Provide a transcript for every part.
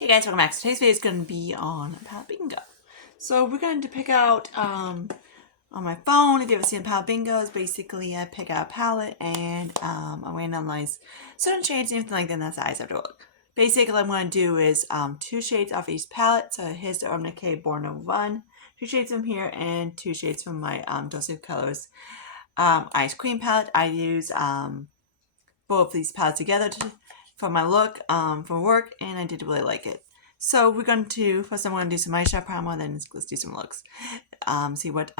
Hey guys, welcome back. So today's video is going to be on Palette Bingo. So we're going to pick out, on my phone, if you ever seen Palette Bingo, is basically I pick out a palette and I randomize certain shades and anything like that, and that's the eyes I have to look. Basically what I'm going to do is 2 shades off each palette. So here's the Urban Decay Born of One, 2 shades from here, and 2 shades from my Dose of Colors Ice Cream palette. I use both of these palettes together for my look for work, and I did really like it. So we're going to, first I'm going to do some eyeshadow primer, then let's do some looks. See what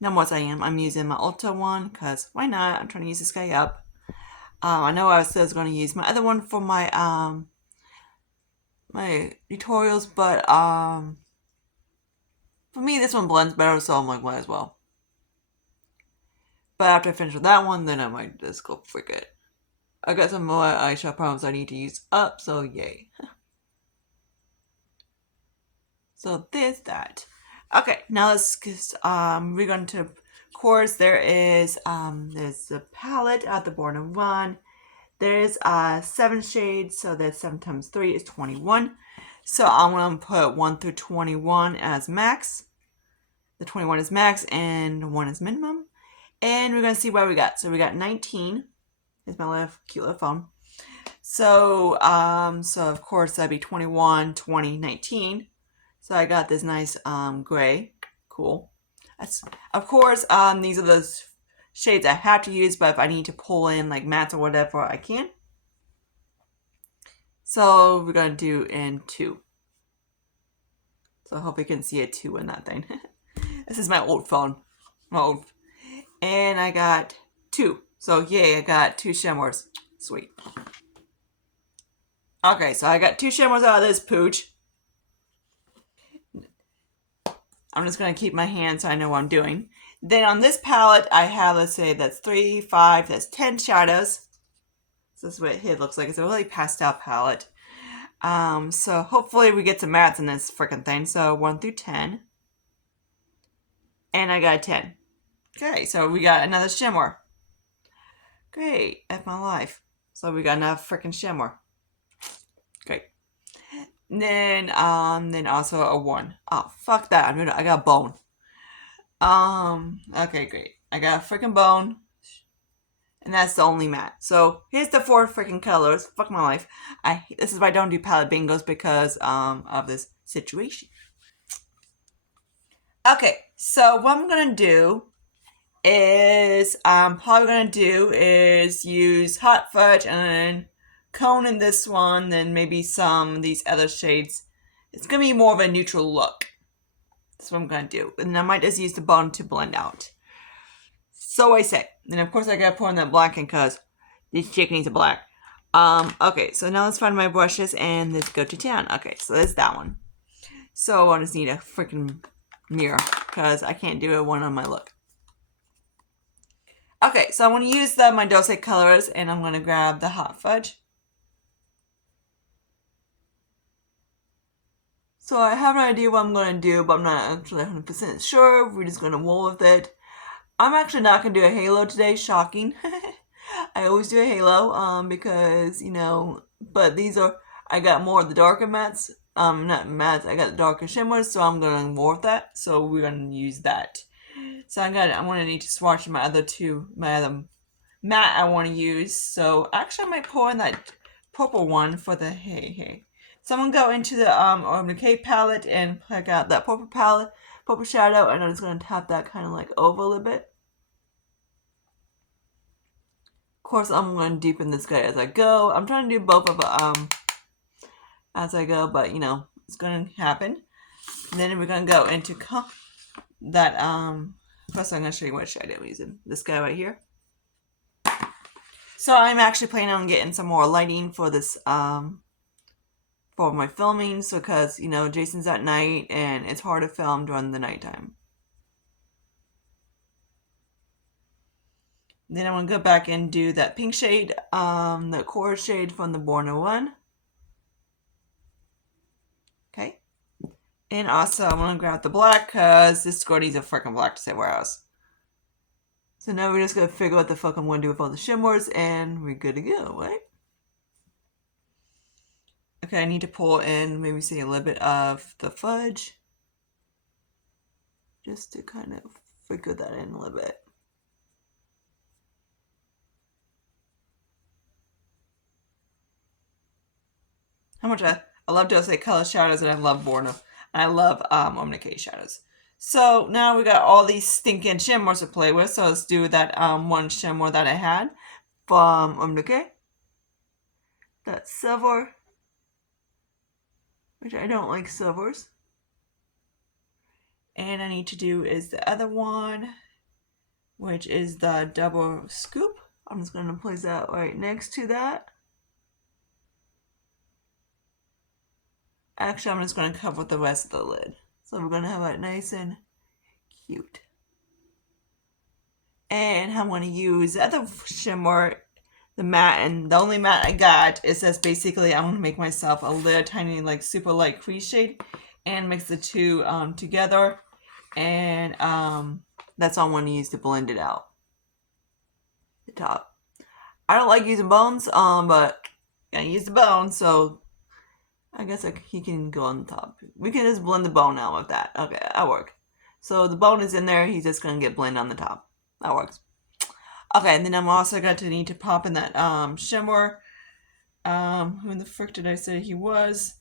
numbers I am. I'm using my Ulta one, because why not? I'm trying to use this guy up. I know I was going to use my other one for my my tutorials, but for me this one blends better, so I'm like, might as well. But after I finish with that one, then I might just go freak it. I got some more eyeshadow primers I need to use up, so yay. So there's that. Okay, now let's we're going to, of course, there's the palette at the Born of One. There's 7 shades, so that's 7 times 3 is 21. So I'm going to put 1 through 21 as max. The 21 is max and 1 is minimum. And we're going to see what we got. So we got 19. Here's my little cute little phone. So, so of course that'd be 21, 20, 19. So I got this nice gray. Cool. That's, of course, these are those shades I have to use, but if I need to pull in like mattes or whatever, I can. So we're going to do in 2. So I hope you can see a 2 in that thing. This is my old phone. And I got 2. So yay, I got 2 shimmers. Sweet. Okay, so I got 2 shimmers out of this pooch. I'm just going to keep my hand so I know what I'm doing. Then on this palette, I have, let's say, that's 3, 5, that's 10 shadows. So this is what it looks like. It's a really pastel palette. So hopefully we get some mattes in this freaking thing. So 1 through 10. And I got a 10. Okay, so we got another shimmer. Great, F my life. So we got another freaking shimmer. Great. Then also a 1. Oh, fuck that. I got a bone. Okay, great. I got a freaking bone. And that's the only matte. So here's the 4 freaking colors. Fuck my life. This is why I don't do palette bingos, because of this situation. Okay, so what I'm gonna do is use Hot Fudge and Cone in this one, then maybe some of these other shades. It's gonna be more of a neutral look. That's what I'm gonna do. And I might just use the bone to blend out. So I say. And of course I gotta pour in that black in, because this chick needs a black. Okay, so now let's find my brushes and let's go to town. Okay, so there's that one. So I just need a freaking mirror, because I can't do it one on my look. Okay, so I'm going to use my Dose Colors, and I'm going to grab the Hot Fudge. So I have an idea what I'm going to do, but I'm not actually 100% sure. We're just going to roll with it. I'm actually not going to do a halo today. Shocking. I always do a halo, because, you know, but these are, I got more of the darker mattes. Not mattes, I got the darker shimmers, so I'm going to roll with that. So we're going to use that. So I'm going to need to swatch my other matte I want to use. So actually I might pour in that purple one for the hey. So I'm going to go into the Urban Decay palette and pick out that purple shadow, and I'm just going to tap that kind of like over a little bit. Of course, I'm going to deepen this guy as I go. I'm trying to do both of as I go, but you know, it's going to happen. And then we're going to go into that, first I'm going to show you what shade I'm using. This guy right here. So I'm actually planning on getting some more lighting for this, for my filming, so because, you know, Jason's at night and it's hard to film during the nighttime. Then I'm going to go back and do that pink shade, the core shade from the Born of One. Okay. And also I'm going to grab the black, because this girl needs a freaking black to say where else. So now we're just going to figure out what the fuck I'm going to do with all the shimmers, and we're good to go, right? Okay, I need to pull in, maybe see a little bit of the fudge. Just to kind of figure that in a little bit. How much I love Dulce Color shadows, and I love Borno. And I love Omni-K shadows. So now we got all these stinking shimmers to play with. So let's do that one shimmer that I had from Omni-K. That silver, which I don't like silvers. And I need to do is the other one, which is the double scoop. I'm just going to place that right next to that. Actually, I'm just going to cover the rest of the lid. So we're going to have it nice and cute. And I'm going to use the other shimmer, the matte, and the only matte I got is just basically I'm going to make myself a little tiny like super light crease shade and mix the two together, and that's all I want to use to blend it out. The top. I don't like using bones, but I use the bone, so I guess he can go on the top. We can just blend the bone out with that. Okay, that works. So the bone is in there, he's just going to get blended on the top. That works. Okay, and then I'm also going to need to pop in that shimmer. Who in the frick did I say he was?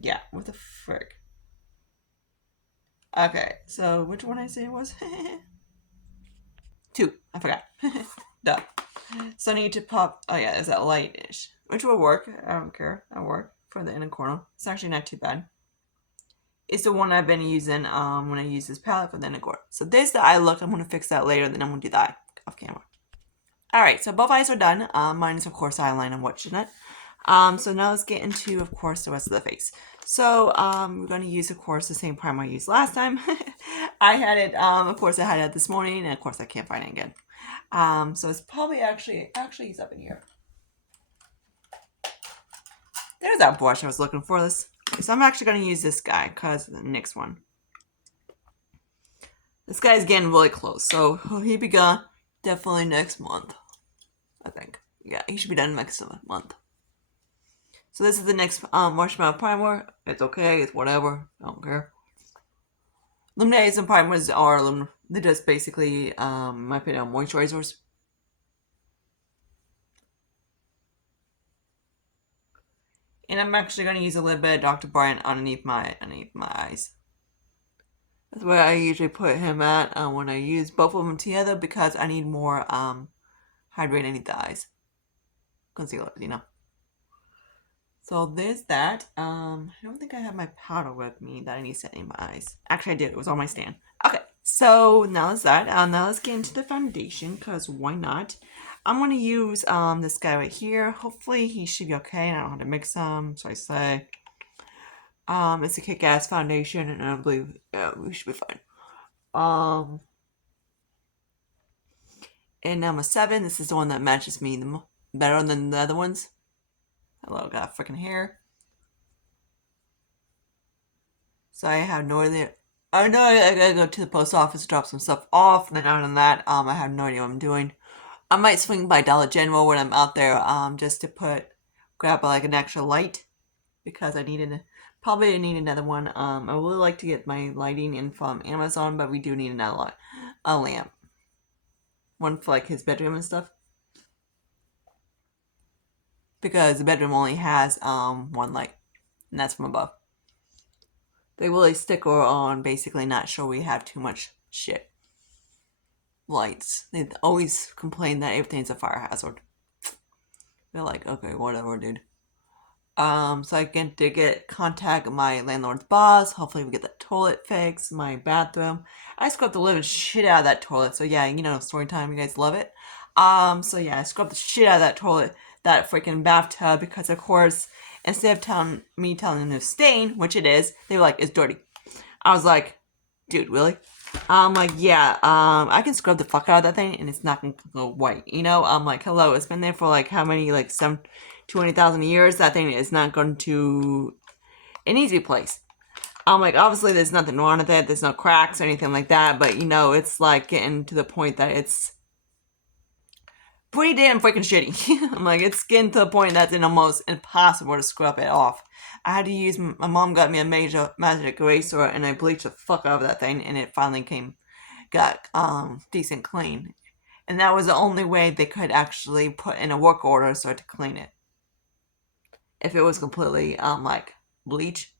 Yeah, what the frick? Okay, so which one I say it was? 2. I forgot. Duh. So I need to pop. Oh yeah, is that lightish? Which will work. I don't care. That'll work for the inner corner. It's actually not too bad. It's the one I've been using when I use this palette for the inner corner. So there's the eye look. I'm gonna fix that later. Then I'm gonna do the eye off camera. All right. So both eyes are done. Mine is of course eyeliner and what's in it. So now let's get into, of course, the rest of the face. So we're going to use, of course, the same primer I used last time. I had it, of course, I had it this morning, and of course, I can't find it again. So it's probably actually it's up in here. There's that brush I was looking for. This. So I'm actually going to use this guy because the next one. This guy's getting really close, so he'll be gone definitely next month, I think. Yeah, he should be done next month. So this is the next Marshmallow Primer. It's okay. It's whatever. I don't care. Luminizers and primers are they're just basically, in my opinion, moisturizers. And I'm actually going to use a little bit of Dr. Bryant underneath my eyes. That's where I usually put him at when I use both of them together because I need more hydrate underneath the eyes. Concealer, you know. So there's that. I don't think I have my powder with me that I need to set in my eyes. Actually, I did. It was on my stand. Okay, so now that's that. Now let's get into the foundation, because why not? I'm going to use this guy right here. Hopefully he should be okay. I don't have to mix them, so I say. It's a Kick-Ass foundation, and I believe we should be fine. And number 7, this is the one that matches me better than the other ones. Hello, got freaking hair. So I have no idea. I know I gotta go to the post office to drop some stuff off, and then other than that, I have no idea what I'm doing. I might swing by Dollar General when I'm out there, just to grab like an extra light, because probably need another one. I would really like to get my lighting in from Amazon, but we do need a lamp. One for like his bedroom and stuff. Because the bedroom only has one light, and that's from above. They really stick on basically not sure we have too much shit. Lights. They always complain that everything's a fire hazard. They're like, okay, whatever, dude. So I did contact my landlord's boss. Hopefully we get that toilet fixed. My bathroom. I scrubbed the living shit out of that toilet. So yeah, story time. You guys love it. So yeah, I scrubbed the shit out of that toilet, that freaking bathtub, because of course, instead of telling them to stain, which it is, they were like, it's dirty. I was like, dude, really? I'm like, yeah, I can scrub the fuck out of that thing and it's not gonna go white, I'm like, hello, it's been there for like how many, like 200,000 years. That thing is not going to, it needs to be replaced. I'm like, obviously there's nothing wrong with it, there's no cracks or anything like that, but it's like getting to the point that it's pretty damn freaking shitty. I'm like, it's getting to the point that's almost impossible to scrub it off. I had to use, my mom got me a magic eraser and I bleached the fuck out of that thing and it finally got decent clean. And that was the only way they could actually put in a work order so to clean it. If it was completely like bleach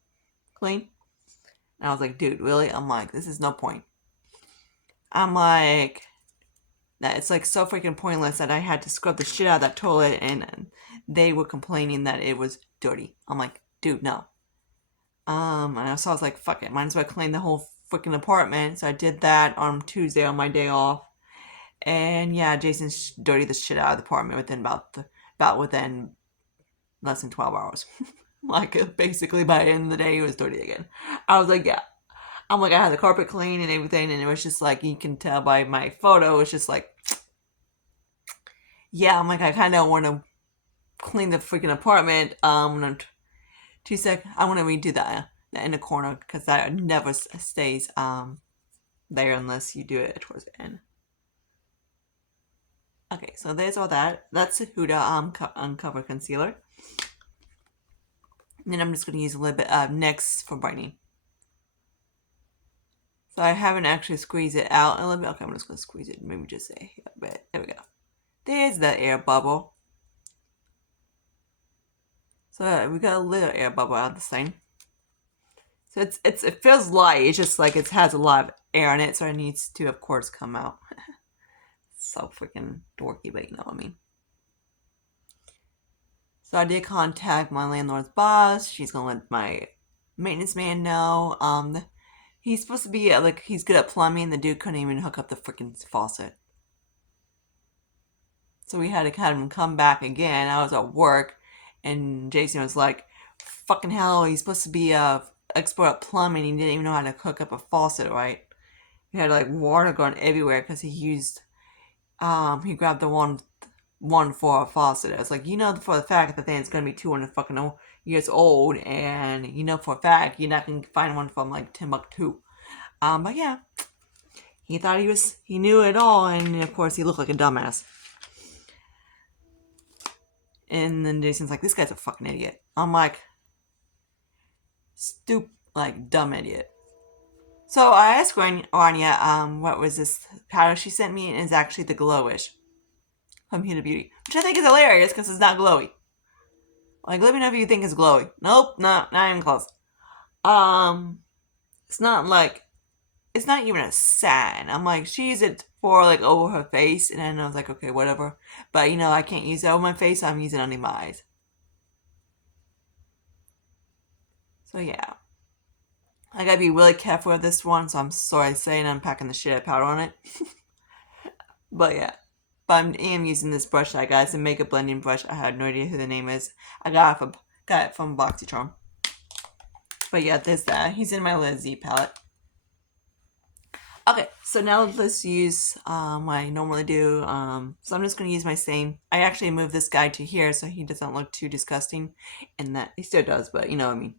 clean. And I was like, dude, really? I'm like, this is no point. I'm like, that it's like so freaking pointless that I had to scrub the shit out of that toilet and they were complaining that it was dirty. I'm like, dude, no. And so I was like, fuck it, might as well clean the whole freaking apartment. So I did that on Tuesday on my day off. And yeah, Jason dirtied the shit out of the apartment within less than 12 hours. Like basically by the end of the day, it was dirty again. I was like, yeah. I'm like, I had the carpet clean and everything, and it was just like, you can tell by my photo, it's just like, yeah, I'm like, I kind of want to clean the freaking apartment. 2 seconds, I want to redo that in the corner because that never stays there unless you do it towards the end. Okay, so there's all that. That's the Huda Uncover Concealer. And then I'm just going to use a little bit of NYX for brightening. So I haven't actually squeezed it out a little bit. Okay, I'm just going to squeeze it. Maybe just a bit. There we go. There's the air bubble. So we got a little air bubble out of this thing. So it feels light. It's just like it has a lot of air in it, so it needs to, of course, come out. So freaking dorky, but you know what I mean. So I did contact my landlord's boss. She's gonna let my maintenance man know. He's supposed to be like, he's good at plumbing. The dude couldn't even hook up the freaking faucet. So we had to have him come back again. I was at work, and Jason was like, "Fucking hell, he's supposed to be a expert at plumbing. He didn't even know how to hook up a faucet right. He had like water going everywhere because he he grabbed the one for a faucet. I was like, you know for the fact that the thing's gonna be 200 fucking years old, and you know for a fact you're not gonna find one from like Timbuktu. But yeah, he thought he knew it all, and of course he looked like a dumbass. And then Jason's like, this guy's a fucking idiot. I'm like, like dumb idiot. So I asked Rania, what was this powder she sent me, and it's actually the Glowish from Huda Beauty, which I think is hilarious because it's not glowy. Like, let me know if you think it's glowy. Nope, not even close. It's not even a satin. I'm like, she used it for like over her face, and then I was like, okay, whatever. But you know, I can't use it over my face, so I'm using it under my eyes. So yeah, I gotta be really careful with this one. So I'm sorry saying I'm packing the shit out of powder on it. But yeah. But I am using this brush I got. It's a makeup blending brush. I had no idea who the name is. I got it from BoxyCharm. But yeah, there's that. He's in my Liz Z palette. Okay, so now let's use what I normally do. So I'm just going to use my same. I actually moved this guy to here so he doesn't look too disgusting. And that, he still does, but you know what I mean.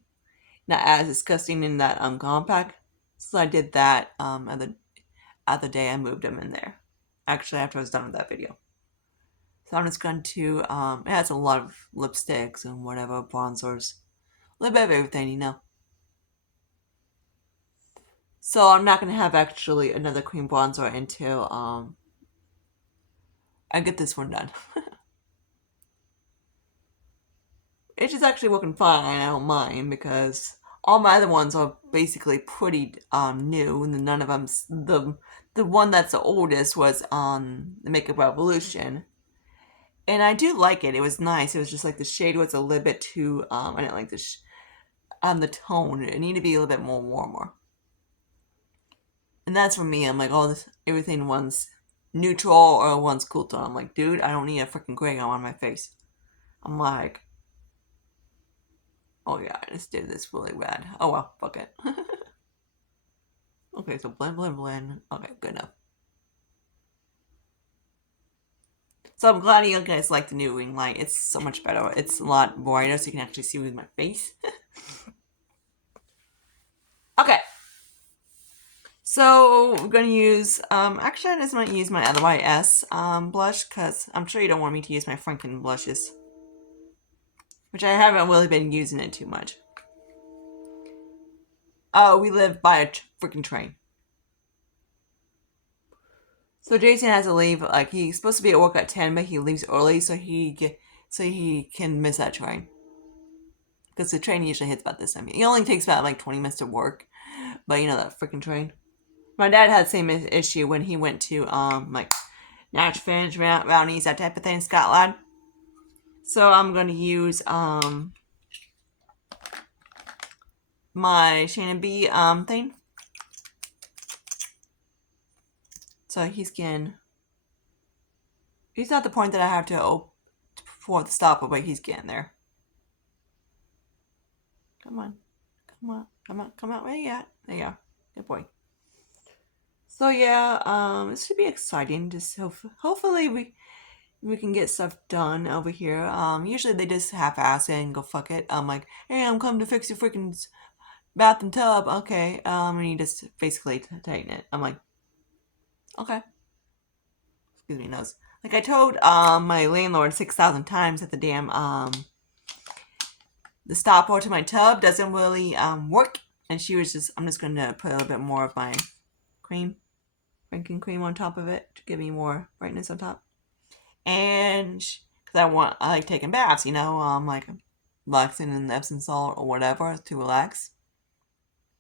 Not as disgusting in that compact. So I did that other day I moved him in there. Actually, after I was done with that video. So I'm just going to, it has a lot of lipsticks and whatever, bronzers. A little bit of everything, you know. So I'm not going to have actually another cream bronzer until I get this one done. It's just actually working fine. I don't mind because all my other ones are basically pretty new, and none of them. The one that's the oldest was on the Makeup Revolution, and I do like it. It was nice. It was just like the shade was a little bit too. I didn't like the tone. It needed to be a little bit more warmer. And that's for me. I'm like, oh, everything one's neutral or one's cool tone. I'm like, dude, I don't need a freaking gray on my face. I'm like, oh yeah, I just did this really bad. Oh well, fuck it. Okay, so blend, blend, blend. Okay, good enough. So I'm glad you guys like the new ring light. It's so much better. It's a lot brighter so you can actually see with my face. Okay. So we're gonna use actually I just might use my LYS blush because I'm sure you don't want me to use my Franken blushes. Which I haven't really been using it too much. Oh, we live by a freaking train. So Jason has to leave. Like he's supposed to be at work at 10, but he leaves early so he can miss that train. Because the train usually hits about this time. It only takes about like 20 minutes to work, but you know that freaking train. My dad had the same issue when he went to like Natch Finch, Roundies, that type of thing in Scotland. So I'm gonna use my Shannon B thing. So he's not the point that I have to for the stop, but he's getting there. Come on. Come on. Come on. Come on. Where you at? There you go. Good boy. So yeah, this should be exciting. Just hopefully we can get stuff done over here. Usually they just half-ass it and go fuck it. I'm like, hey, I'm coming to fix your freaking bath and tub. Okay. And you just basically tighten it. I'm like, okay. Excuse me, nose. Like I told my landlord 6,000 times that the damn the stopper to my tub doesn't really work, and she was just, I'm just gonna put a little bit more of my cream, Franken cream on top of it to give me more brightness on top. And because I like taking baths, you know, like relaxing in Epsom salt or whatever to relax.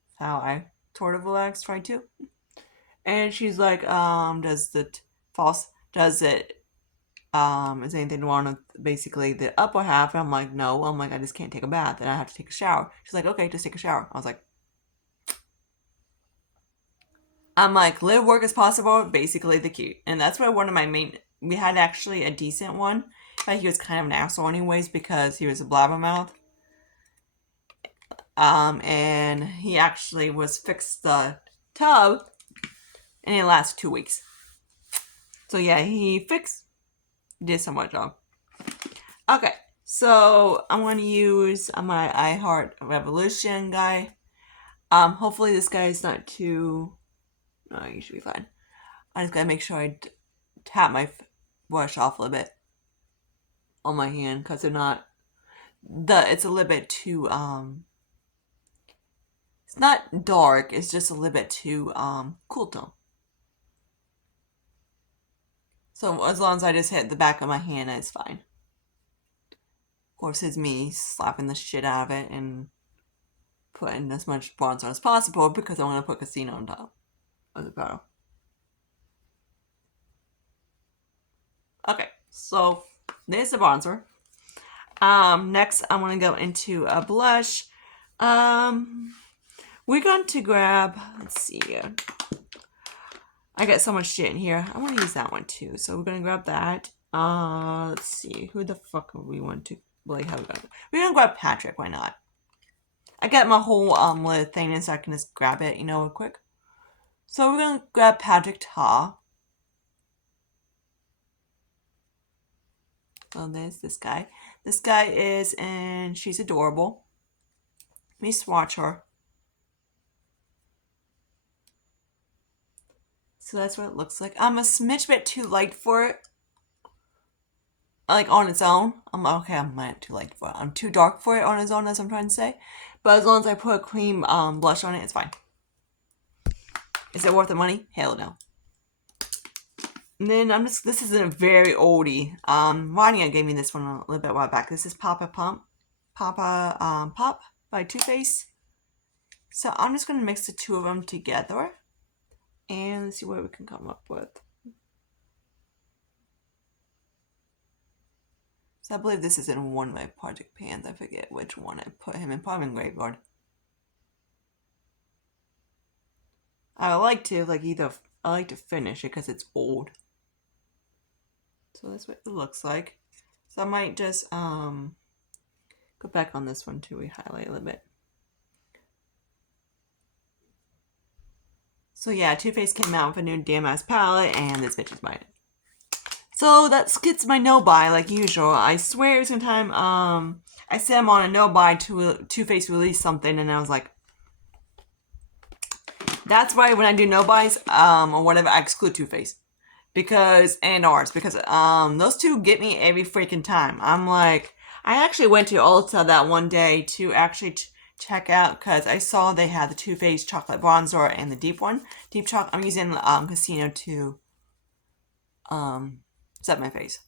That's how I sort of relax, try to. And she's like, does it is anything wrong with basically the upper half? And I'm like, no. I'm like, I just can't take a bath and I have to take a shower. She's like, okay, just take a shower. I was like, live work as possible, basically the key. And that's why one of my we had actually a decent one, but he was kind of an asshole anyways because he was a blabbermouth. And he actually was fixed the tub and it lasted 2 weeks. So yeah, he did somewhat job. Okay, so I'm going to use my iHeart Revolution guy. Hopefully this guy is not too... No, you should be fine. I just gotta make sure I tap my brush off a little bit on my hand because they're not... It's a little bit too... It's not dark, it's just a little bit too cool tone. So as long as I just hit the back of my hand, it's fine. Of course, it's me slapping the shit out of it and putting as much bronzer as possible because I want to put Casino on top of the powder. Okay, so there's the bronzer. Next I'm going to go into a blush. We're going to grab, let's see here. I got so much shit in here. I want to use that one too. So we're going to grab that. Let's see. Who the fuck do we want to... We're gonna grab Patrick. Why not? I got my whole little thing in so I can just grab it, you know, real quick. So we're gonna grab Patrick Ta. So there's this guy. This guy is, and she's adorable. Let me swatch her. So that's what it looks like. I'm a smidge bit too light for it. Like on its own. I'm not too light for it. I'm too dark for it on its own, as I'm trying to say. But as long as I put a cream blush on it, it's fine. Is it worth the money? Hell no. And then this is a very oldie. Rania gave me this one a little bit while back. This is Papa Pop by Too Faced. So I'm just going to mix the two of them together. And let's see what we can come up with. So I believe this is in one of my project pans. I forget which one I put him in. Probably in Graveyard. I like to finish it because it's old. So that's what it looks like. So I might just go back on this one too. We highlight a little bit. So yeah, Too Faced came out with a new damn ass palette, and this bitch is mine. So that gets my no buy like usual. I swear every single time I said I'm on a no buy to Too Faced release something, and I was like, That's why when I do no buys, or whatever, I exclude Too Faced. Because, and ours, because, those two get me every freaking time. I'm like, I actually went to Ulta that one day to actually check out, because I saw they had the Too Faced chocolate bronzer and the deep one. Deep chocolate, I'm using, Casino to, set my face.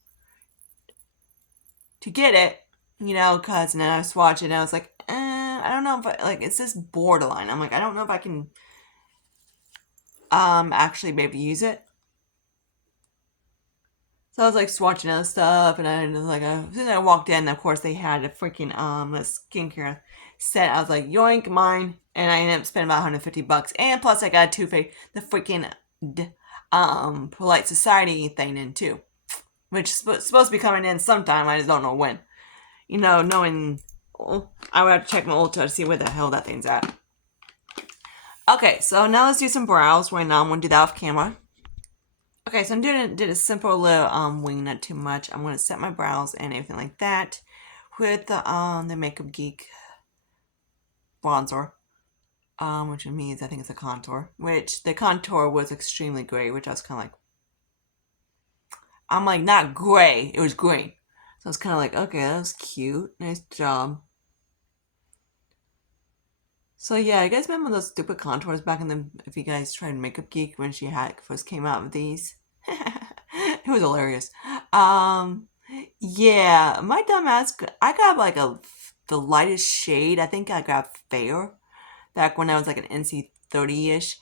To get it, you know, because, and then I swatched it, and I was like, I don't know if I, like, it's this borderline. I'm like, I don't know if I can, actually maybe use it. So I was like swatching other stuff, and I was like, as soon as I walked in, of course they had a freaking a skincare set. I was like, yoink, mine, and I ended up spending about $150, and plus I got a Too Faced, the freaking Polite Society thing in too, which is supposed to be coming in sometime. I just don't know when. You know, knowing, I would have to check my Ulta to see where the hell that thing's at. Okay, so now let's do some brows. Right now I'm gonna do that off camera. Okay, so did a simple little wing, not too much. I'm gonna set my brows and everything like that with the Makeup Geek bronzer, which means I think it's a contour. Which the contour was extremely gray, which I was kind of like, I'm like, not gray, it was green. So I was kind of like, okay, that was cute, nice job. So yeah, you guys remember those stupid contours back in the, if you guys tried Makeup Geek when she had first came out with these? It was hilarious. Yeah, my dumb ass, I got like the lightest shade. I think I got Fair back when I was like an NC 30-ish.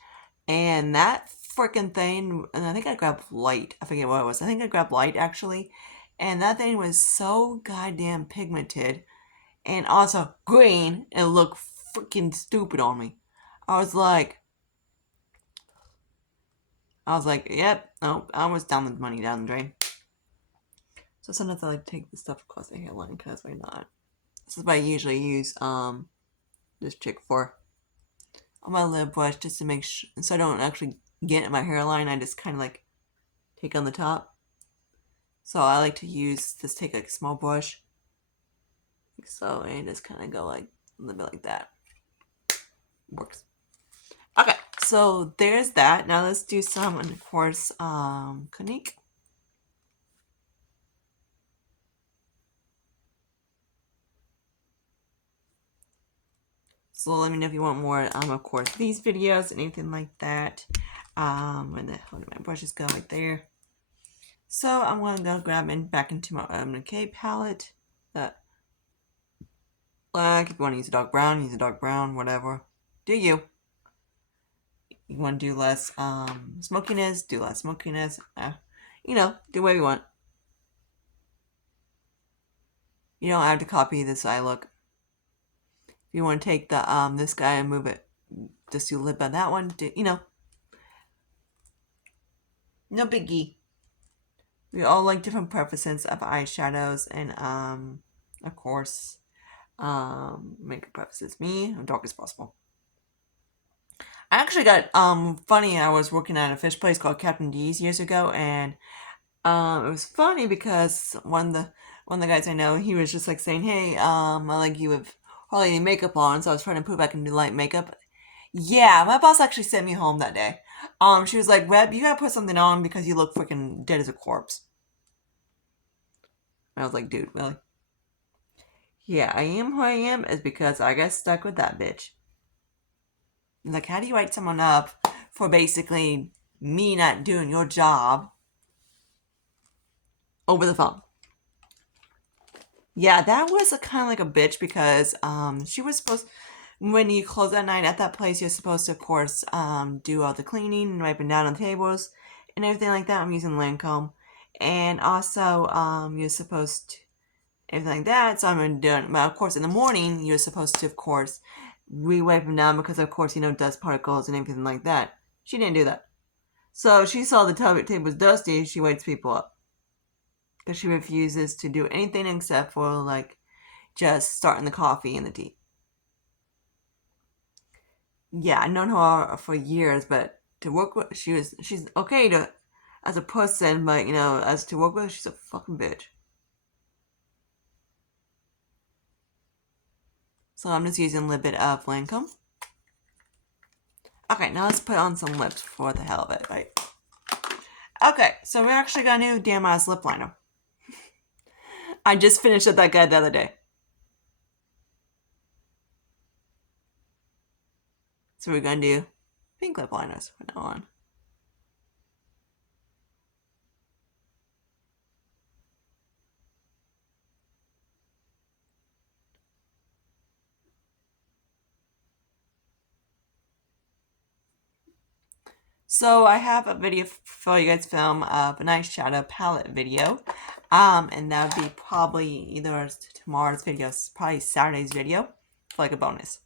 And that freaking thing, and I think I grabbed Light. I forget what it was. I think I grabbed Light actually. And that thing was so goddamn pigmented and also green and looked freaking stupid on me. I was like, yep, no, I was down the money down the drain. So sometimes I like to take the stuff across the hairline because why not? This is what I usually use this chick for. On my lip brush just to make sure, so I don't actually get in my hairline. I just kind of like take on the top. So I like to use this, take like a small brush, like so, and just kind of go like a little bit like that. Works. Okay, so there's that. Now let's do some, and of course, Clinique. So let me know if you want more, of course, these videos and anything like that. And then how do my brushes go right there? So I'm gonna go grab in back into my MK palette. That black. If you want to use a dark brown, use a dark brown. Whatever. Do you? You want to do less smokiness? Do less smokiness. You know, do what you want. You don't have to copy this eye look. If you want to take the this guy and move it, just do a lip on that one. You know, no biggie. We all like different preferences of eyeshadows and of course makeup preferences. Me, I'm dark as possible. I actually got funny. I was working at a fish place called Captain D's years ago, and it was funny because one of the guys I know, he was just like saying, "Hey, I like you with hardly any makeup on," so I was trying to put back into light makeup. Yeah, my boss actually sent me home that day. She was like, "Reb, you gotta put something on because you look freaking dead as a corpse." And I was like, "Dude, really?" Yeah, I am who I am is because I got stuck with that bitch. Like, how do you write someone up for basically me not doing your job over the phone? Yeah, that was a kind of like a bitch because she was supposed, when you close at night at that place, you're supposed to, of course, do all the cleaning and wiping down on tables and everything like that. I'm using Lancome, and also you're supposed to everything like that. So I'm doing. But of course, in the morning, you're supposed to, of course, re-wipe them down because, of course, you know, dust particles and everything like that. She didn't do that. So she saw the table was dusty. She wakes people up because she refuses to do anything except for like just starting the coffee and the tea. Yeah, I've known her for years, but to work with, she's okay to as a person, but you know, as to work with, she's a fucking bitch. So I'm just using a little bit of Lancome. Okay, now let's put on some lips for the hell of it, right? Okay, so we actually got a new damn ass lip liner. I just finished with that guy the other day. So we're gonna do pink lip liners from now on. So I have a video for you guys to film of a nice shadow palette video. And that would be probably either tomorrow's video, probably Saturday's video, for like a bonus.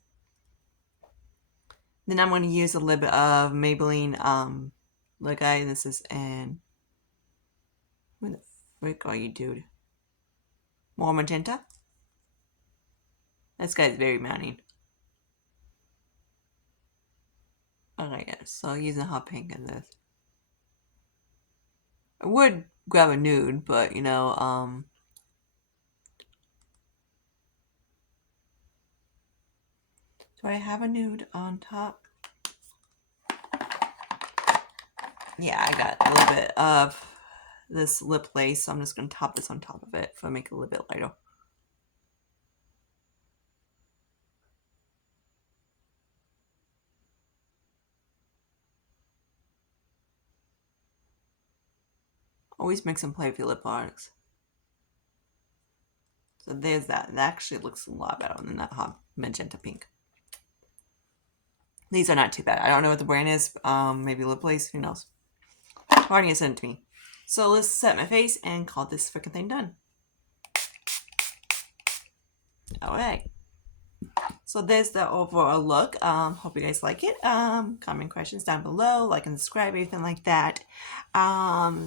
Then I'm going to use a little bit of Maybelline, look guys, this is in, where the frick are you, dude? More magenta? This guy's very mounting. Okay, yeah, so using hot pink in this. I would grab a nude, but you know, do I have a nude on top? Yeah, I got a little bit of this lip lace, so I'm just going to top this on top of it to make it a little bit lighter. Always mix and play with your lip products. So there's that. That actually looks a lot better than that hot magenta pink. These are not too bad. I don't know what the brand is. Maybe lip lace. Who knows? Barney sent it to me. So let's set my face and call this freaking thing done. Alright. So there's the overall look. Hope you guys like it. Comment questions down below, like and subscribe, anything like that.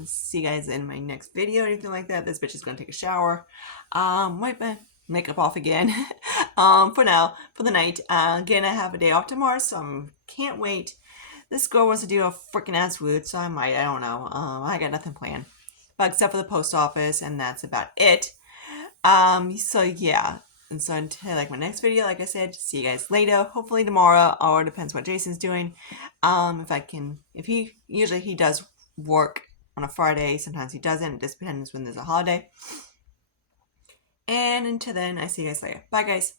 See you guys in my next video, anything like that. This bitch is gonna take a shower. Wipe my makeup off again. For now, for the night. Again, I have a day off tomorrow, so I can't wait. This girl wants to do a freaking ass route, so I might. I don't know. I got nothing planned, but except for the post office, and that's about it. So yeah. And so until like my next video, like I said, see you guys later. Hopefully tomorrow, or depends what Jason's doing. If he does work on a Friday, sometimes he doesn't. It just depends when there's a holiday. And until then, I see you guys later. Bye guys.